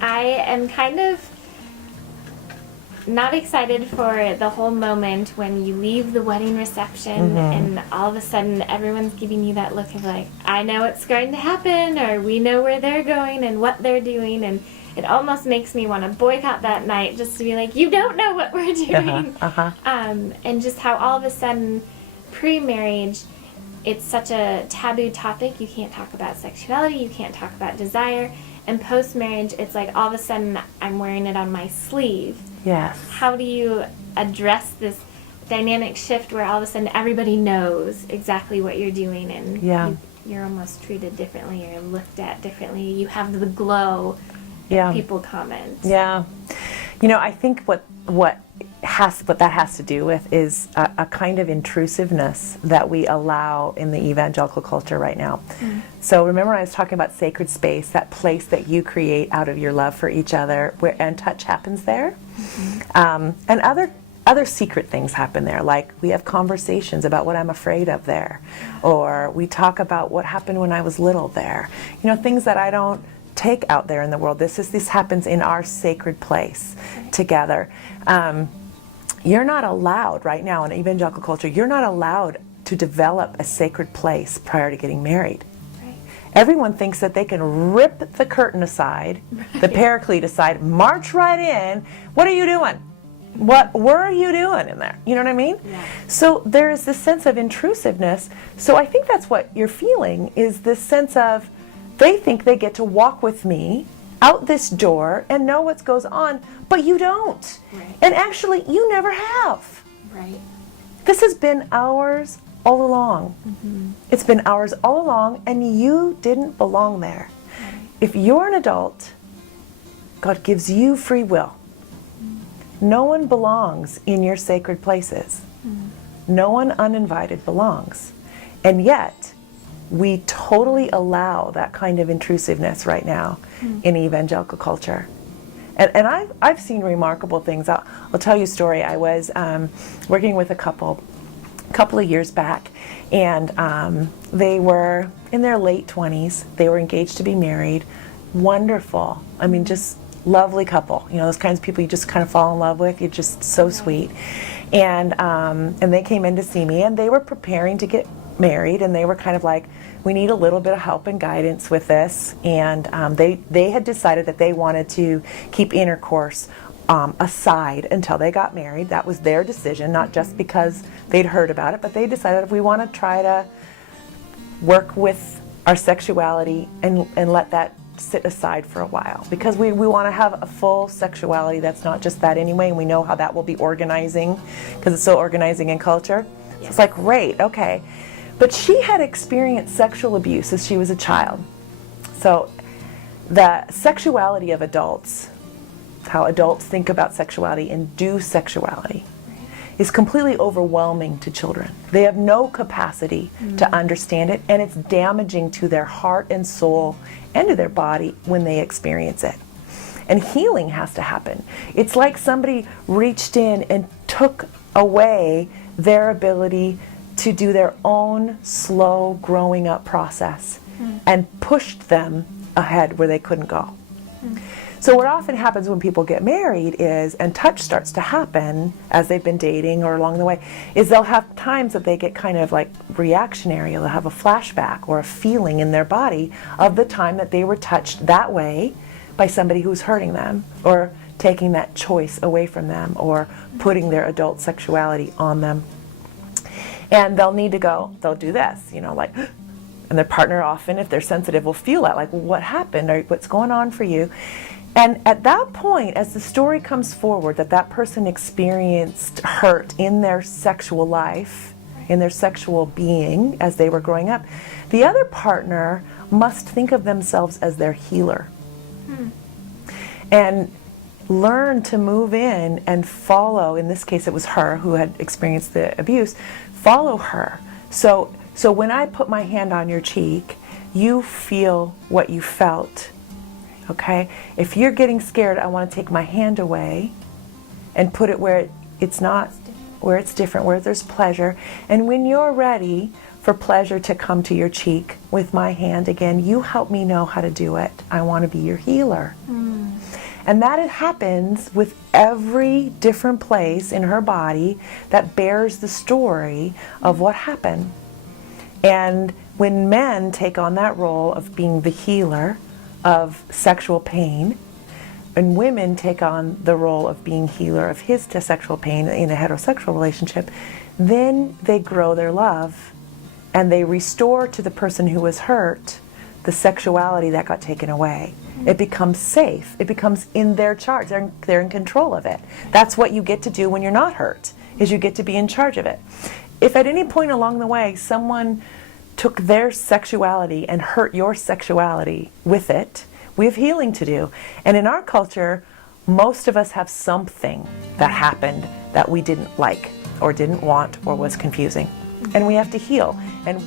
I am kind of not excited for the whole moment when you leave the wedding reception and all of a sudden everyone's giving you that look of like, I know what's going to happen, or we know where they're going and what they're doing, and it almost makes me want to boycott that night just to be like, you don't know what we're doing. And just how all of a sudden pre-marriage, it's such a taboo topic. You can't talk about sexuality, you can't talk about desire. And post-marriage, it's like all of a sudden I'm wearing it on my sleeve. Yes. How do you address this dynamic shift where all of a sudden everybody knows exactly what you're doing, and you're almost treated differently, you're looked at differently, you have the glow if people comment. Yeah. You know, I think what that has to do with is a kind of intrusiveness that we allow in the evangelical culture right now. So remember I was talking about sacred space, that place that you create out of your love for each other, and touch happens there. And other secret things happen there, like we have conversations about what I'm afraid of there, or we talk about what happened when I was little there. You know, things that I don't take out there in the world. This happens in our sacred place together. You're not allowed right now in evangelical culture, you're not allowed to develop a sacred place prior to getting married. Everyone thinks that they can rip the curtain aside, the paraclete aside, march right in. What are you doing? What are you doing in there? You know what I mean? So there is this sense of intrusiveness. So I think that's what you're feeling, is this sense of they think they get to walk with me out this door and know what goes on, but you don't. And actually, you never have. This has been ours all along. It's been ours all along, and you didn't belong there. If you're an adult, God gives you free will. No one belongs in your sacred places. No one uninvited belongs. And yet, we totally allow that kind of intrusiveness right now in evangelical culture. And I've seen remarkable things. I'll tell you a story. I was working with a couple of years back, and they were in their late 20s. They were engaged to be married. Wonderful. I mean, just lovely couple. You know, those kinds of people you just kind of fall in love with. You're just so sweet. And they came in to see me, and they were preparing to get married, and they were kind of like, we need a little bit of help and guidance with this. And they had decided that they wanted to keep intercourse aside until they got married. That was their decision, not just because they'd heard about it, but they decided if we want to try to work with our sexuality and let that sit aside for a while, because we want to have a full sexuality that's not just that anyway, and we know how that will be organizing, because it's so organizing in culture. So it's like, great, okay. But she had experienced sexual abuse as she was a child. So the sexuality of adults, how adults think about sexuality and do sexuality, is completely overwhelming to children. They have no capacity to understand it, and it's damaging to their heart and soul and to their body when they experience it. And healing has to happen. It's like somebody reached in and took away their ability to do their own slow growing up process and pushed them ahead where they couldn't go. So what often happens when people get married is, and touch starts to happen as they've been dating or along the way, is they'll have times that they get kind of like reactionary. They'll have a flashback or a feeling in their body of the time that they were touched that way by somebody who's hurting them, or taking that choice away from them, or putting their adult sexuality on them. And they'll need to go, they'll do this, you know, like, and their partner often, if they're sensitive, will feel that, like, well, what happened, or what's going on for you? And at that point, as the story comes forward that that person experienced hurt in their sexual life, in their sexual being as they were growing up, the other partner must think of themselves as their healer. And learn to move in and follow, in this case it was her who had experienced the abuse, follow her. So when I put my hand on your cheek, you feel what you felt. Okay? If you're getting scared, I want to take my hand away and put it where it's not, where it's different, where there's pleasure. And when you're ready for pleasure to come to your cheek with my hand again, you help me know how to do it. I want to be your healer. And that it happens with every different place in her body that bears the story of what happened. And when men take on that role of being the healer of sexual pain, and women take on the role of being healer of his sexual pain in a heterosexual relationship, then they grow their love and they restore to the person who was hurt the sexuality that got taken away. It becomes safe. It becomes in their charge. They're in control of it. That's what you get to do when you're not hurt, is you get to be in charge of it. If at any point along the way someone took their sexuality and hurt your sexuality with it, we have healing to do. And in our culture, most of us have something that happened that we didn't like or didn't want or was confusing. And we have to heal. And